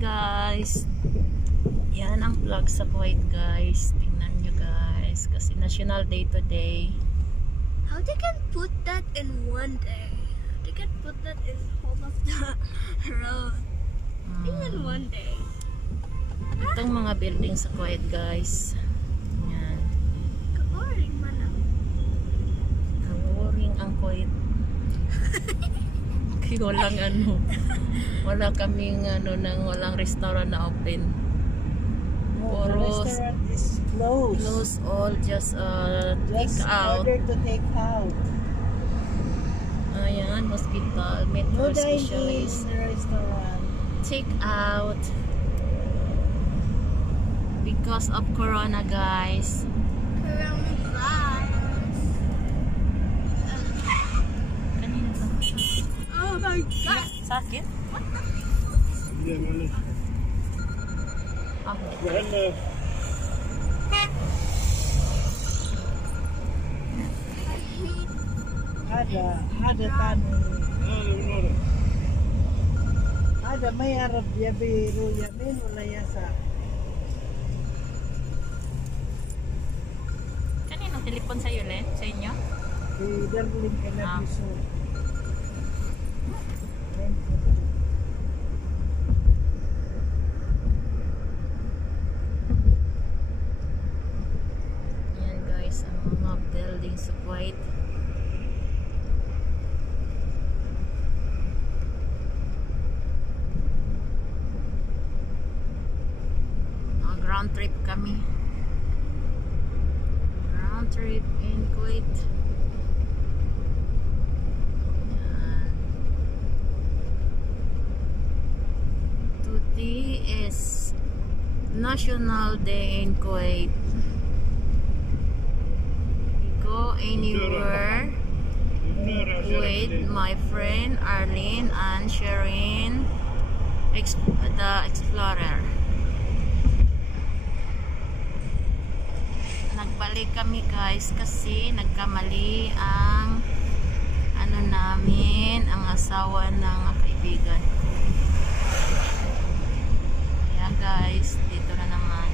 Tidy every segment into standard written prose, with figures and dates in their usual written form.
guys, yan ang vlog sa Kuwait guys. Tingnan nyo guys, kasi National Day today. How they can put that in one day? They can put that in whole of the road in one day. Itong mga building sa Kuwait guys. Yan. Kaboring man ang. Kaboring ang Kuwait. Kaya walang ano. Wala kaming ano nang walang restaurant na open. No, the restaurant is closed. Close all, just take out. Order to take out. Ayan, hospital, No medical dining in specialist. the restaurant. Take out. Because of Corona guys. Coronavirus. Kanina to. Oh my god. Sakit? Ah. Ada tani. Ada may Arab ya biru yamin wala yasa. Kanino telepon sa'yo, Len? Sa inyo? Si Darling Canabiso. Ayan guys, ang mga building sa Kuwait. Ground trip kami. Ground trip in Kuwait. Ayan. Today is National Day in Kuwait. We go anywhere with my friend Arlene and Sherin, the Explorer. Nagbalik kami guys kasi nagkamali ang ano namin, ang asawa ng kaibigan. Kaya guys, dito na naman.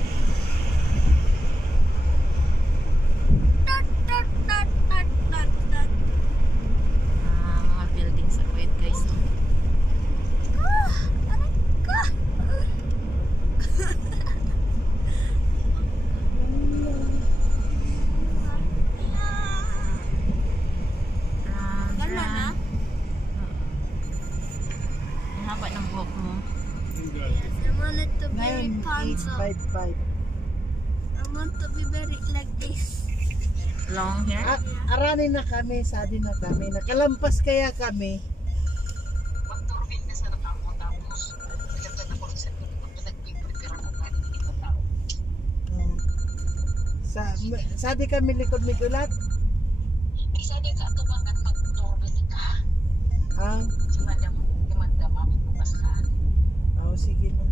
Mga building sa Kuwait guys. Haba ng buhok mo. Yes, I want it to be Rapunzel. 9855. I want to be very like this. Long hair? Arani na kami, sadi na kami. Nakalampas kaya kami. Sadi kami likod migulat. Ah. Oh, sige na.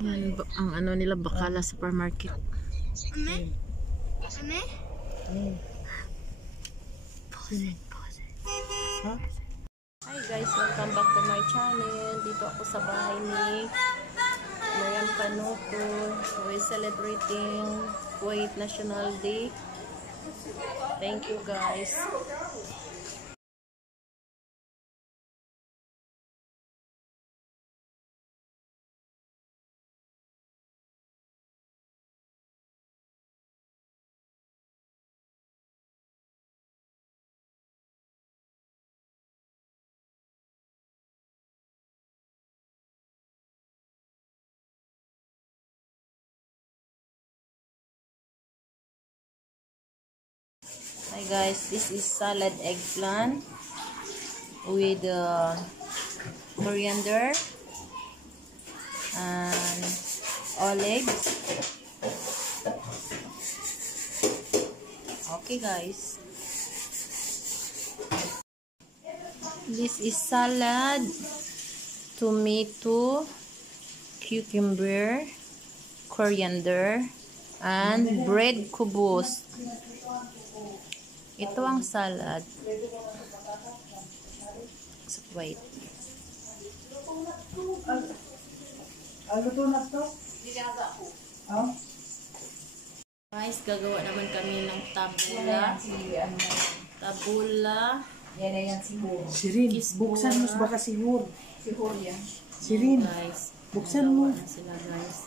Yan, ang ano nila, Bakala Supermarket. Ame? Ame? Ha? Hi guys, welcome back to my channel. Dito ako sa bahay ni Mariam Panuto. We're celebrating Kuwait National Day. Thank you guys. Hi guys, this is salad eggplant with coriander and olives. Okay guys, this is salad, tomato, cucumber, coriander, and bread kubos. Ito ang salad. So, wait. Luto na to? Oh? Guys, gagawa naman kami ng tabula. Tabula. Yan na yan siguro. Sirin, buksan mo baka sigur. Siguro yan. Sirin, Guys, buksan mo. na sila guys.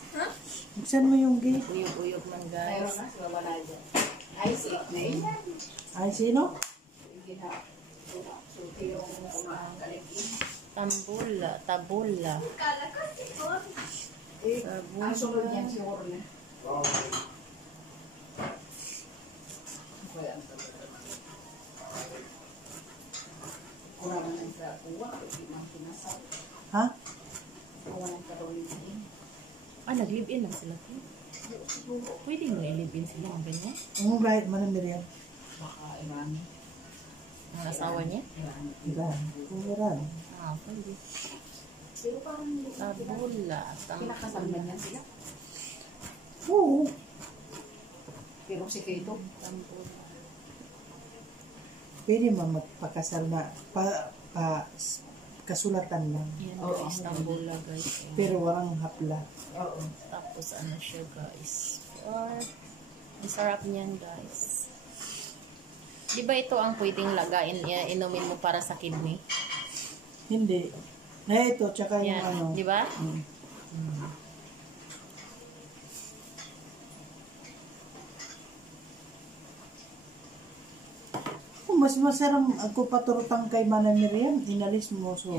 Buksan mo yung gate. Uyog-uyog man guys. Mayroon na, wala dyan. Ay, safe na yun. Ay, sino? Tambula. Tabula. Ang sunod yan siguro na. Kurang na sa kuwa, hindi man pinasabi. Ha? Kuha ng karolin din. Nag-live-in lang sila. Pwede mo i-live-in sila ang ganyan? Ang right, manamir yan. Baka Iran. Ang asawa niya? Iran. Iran. Pwede. Pero parang Tabula. kinakasal man yan sila. Oo. Pero si Kato, Tambula. Pwede magpakasal na kasulatan lang. Yan guys, Tambula guys. Pero walang hapla. oo. Tapos ano siya guys. Ang sarap niyan guys. Di ba ito ang pwedeng lagain, inumin mo para sa kidney? Hindi. Na ito, tsaka yung Yan, ano. di ba? Mas masarap ako paturutang kay Manamir yan. Inalis mo. So,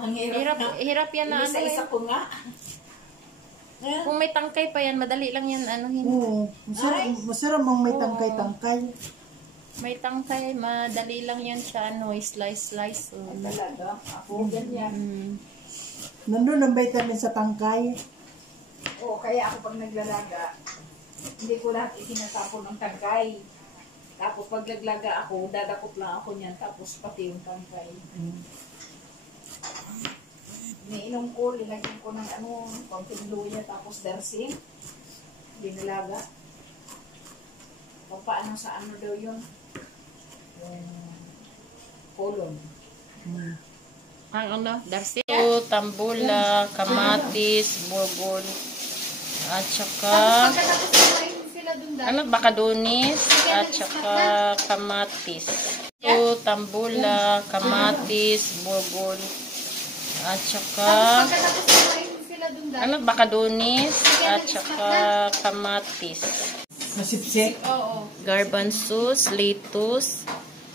Ang hirap na. Hirap yan na ano Isa-isa eh. ko nga. Kung may tangkay pa yan, madali lang yan anuhin. oo. Masarap ang may tangkay-tangkay. May tangkay, madali lang yan siya, ano, slice. Talaga. Ako ganyan. Nandun ang vitamin sa tangkay. Oo, kaya ako pag naglalaga, hindi ko lahat itinatapon ng tangkay. Tapos pag naglaga ako, dadakot lang ako niyan, tapos pati yung tangkay. Iniinom ko, lilagyan ko ng ano, konting luya, tapos darsing. Binalaga. O paano sa ano daw yun? Yung colon. Ang ano, darsi. Tambula, kamatis, burgon, at saka, ano, bakadunis, at saka kamatis. Tambula, kamatis, burgon, at saka, ano, bakadunis, at saka kamatis. Masipsik. Garbanzos, lettuce,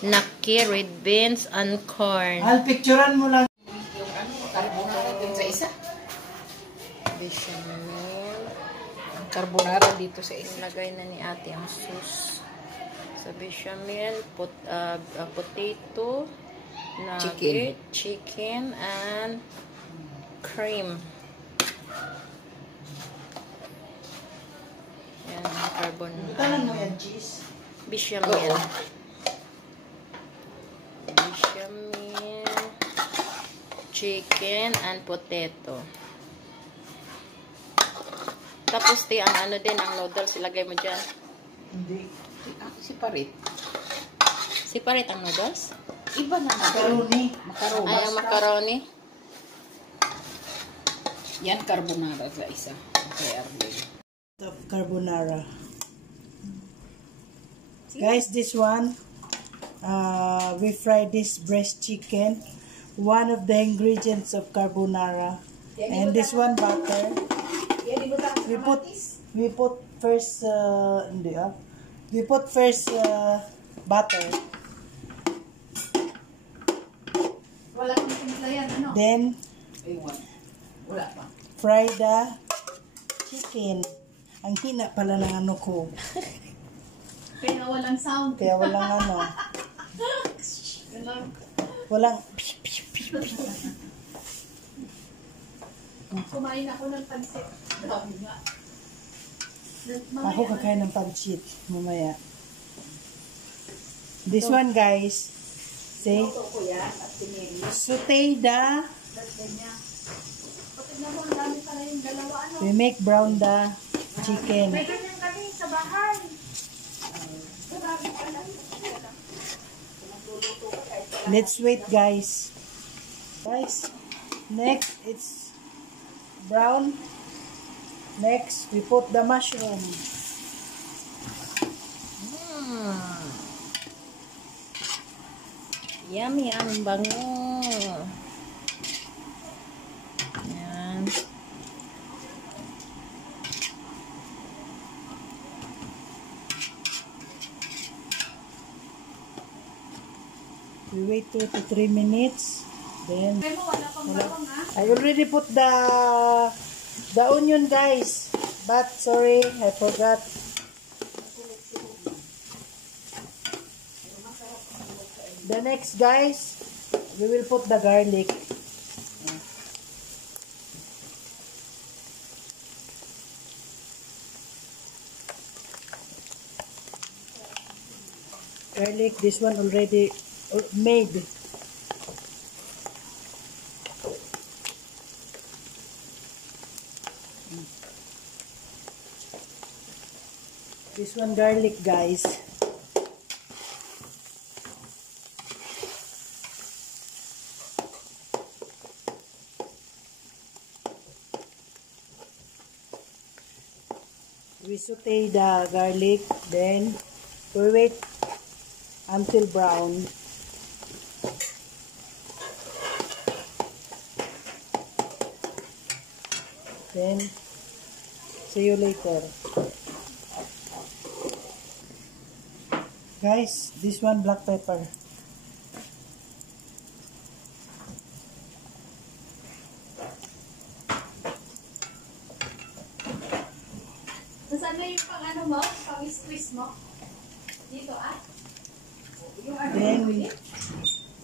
naki, red beans, and corn. Picturean mo lang. Yung ano, carbonara dun sa isa. Bechamel. Ang carbonara dito sa isa. Ilagay na ni ate ang sauce. Sa bechamel, potato, nugget, chicken, and cream. Yan ang carbonara. Talan mo yan, cheese. Bechamel. Bechamel, chicken, and potato. Tapos ang ano din, ang noodles, ilagay mo dyan. Hindi. Separate. Separate ang noodles? Iba na Macaroni. Macaroni. Ay, ang macaroni. Yan carbonara sa isa. Okay, Arlene. Of carbonara. Guys, this one, we fry this breast chicken. One of the ingredients of carbonara. And this one, butter. We put first, we put first butter. Wala kang pinaglayan, ano? Then, Aywan. Wala pa. fry the chicken. Ang hina pala ng ano ko. Kaya walang sound. Kaya walang ano. Walang, Kumain ako ng pansit. Dami nga. ako kakain ng pancit. Mamaya. This one, guys. See? Ito ko yan at pinili. Saute the, Tignan mo, ang dami pala yung dalawa. Ano? we make brown the chicken. May ganyan kami sa bahay. Let's wait, guys. Guys, Next, it's brown. Next, we put the mushroom. Yummy, ang bango. Yan. We wait 2 to 3 minutes. Then, Kaya mo, wala pang bawang ha. I already put the onion, guys. But, sorry, I forgot. The next, guys, we will put the garlic. Garlic, this one already made. This one garlic, guys. We saute the garlic, then we wait until brown. Then, see you later. Guys, this one black pepper. Nasaan na yung pang ano mo? Pang squeeze mo? Dito ah? Yung ano Then, yung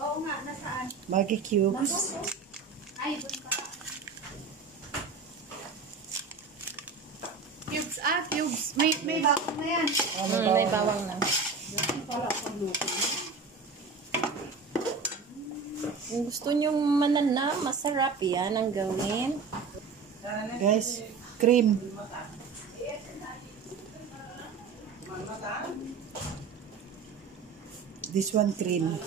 oo nga, nasaan? Maggi cubes. Ay, doon pa. Cubes ah, cubes. May bakit na yan. May bawang na. Kung gusto nyo manana, masarap yan ang gawin. Guys, cream. This one cream.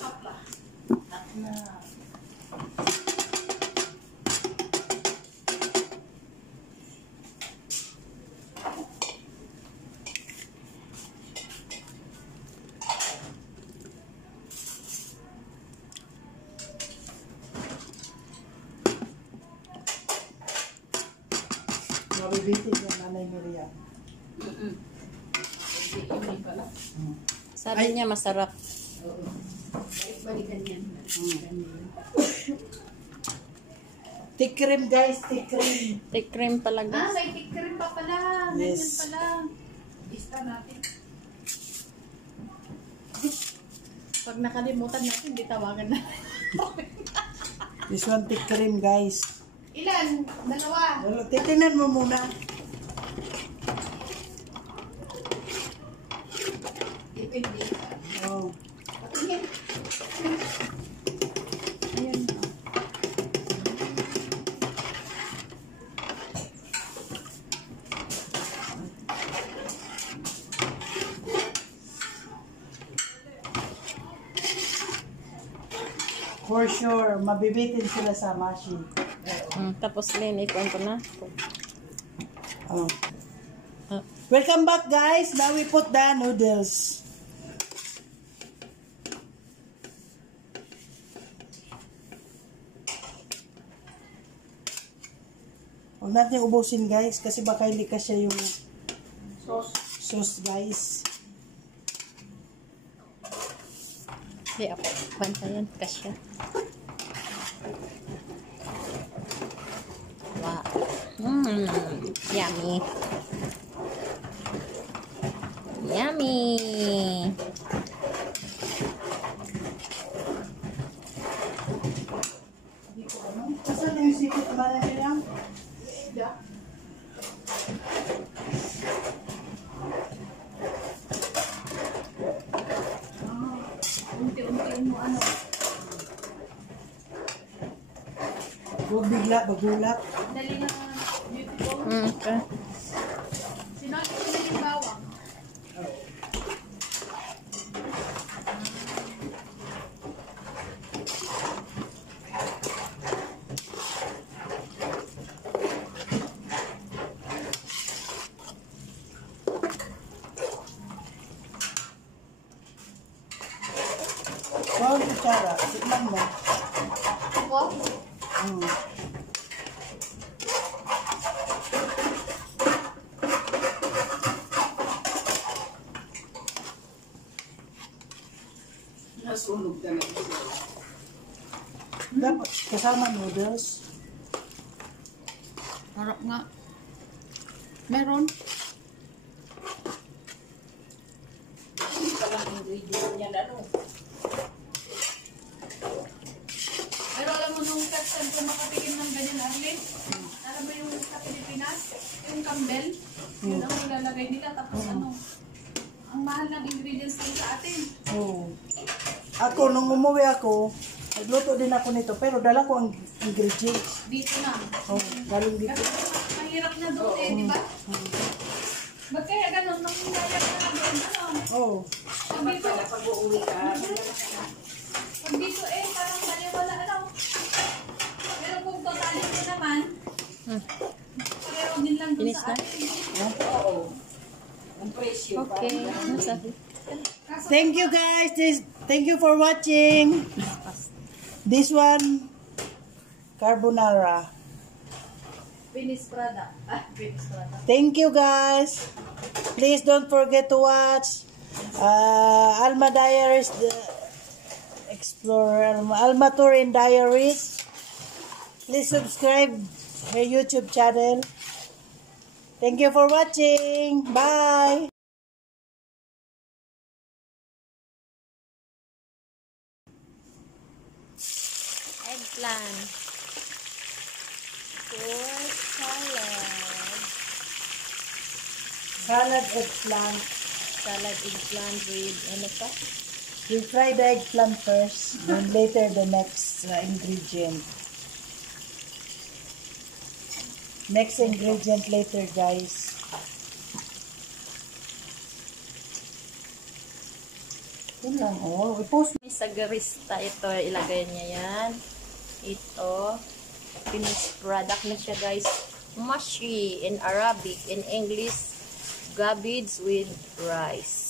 Mabibitin yung nanay Maria. Sabi niya masarap. Balikan yan. Thick cream, guys, thick cream. Thick cream Ah, talaga. may thick cream pa pala. Yes. Ganyan pala. Ista natin. Pag nakalimutan natin, di tawagan na. This one thick cream, guys. Ilan? Dalawa. Well, titingnan mo muna. Depende. Oh. Patingin. Ayan. For sure, mabibitin sila sa machine. Tapos ikon ko na. Oh. Ah. Welcome back, guys. Now we put the noodles. Huwag natin ubusin, guys, kasi baka likas siya yung sauce, guys. Di ako. Bantayan. Kasya. Wow. Yummy. Yummy. Saan yung sipit ba na nila? Unti-unti mo ano. Huwag bigla, bagulat. Dali na beautiful. Okay. Sinali ko na yung bawang. Masunog talaga siya. Dapat kasama noodles. Harap nga. Meron. Hindi pa lang ingredient niya ano. Pero alam mo nung katsan kung makatikim ng ganyan, Arlene, alam mo yung sa Pilipinas, yung Campbell, yun ang nilalagay nila. Tapos ano, ang mahal ng ingredients din sa atin. Oh. Ako, nung umuwi ako, nagluto din ako nito, pero dala ko ang ingredients. Dito na. Oh, galing dito. Kasi mahirap na doon eh, di ba? Ba't kaya ganun? Nung nilalagay na doon, ano? Oh. Pag dito, Pag-uwi ka, pag dito eh, parang baliwala ano. Pero kung totalin mo naman, pareho din lang doon Finish sa na? atin. oo. Ang presyo. Okay. Thank you guys. Thank you for watching. This one, carbonara. Finished product. Finished product. Thank you guys. Please don't forget to watch Alma Diaries Explorer, Alma Touring Diaries. Please subscribe her YouTube channel. Thank you for watching. Bye. Eggplant. For salad. Salad eggplant. Salad eggplant with ano pa? We fry the eggplant first, then later the next ingredient. Next ingredient later, guys. Yun lang, oh. I-post. May sagarista ito, ilagay niya yan. Ito, finished product na siya guys. Mashi in Arabic, in English, cabbage with rice.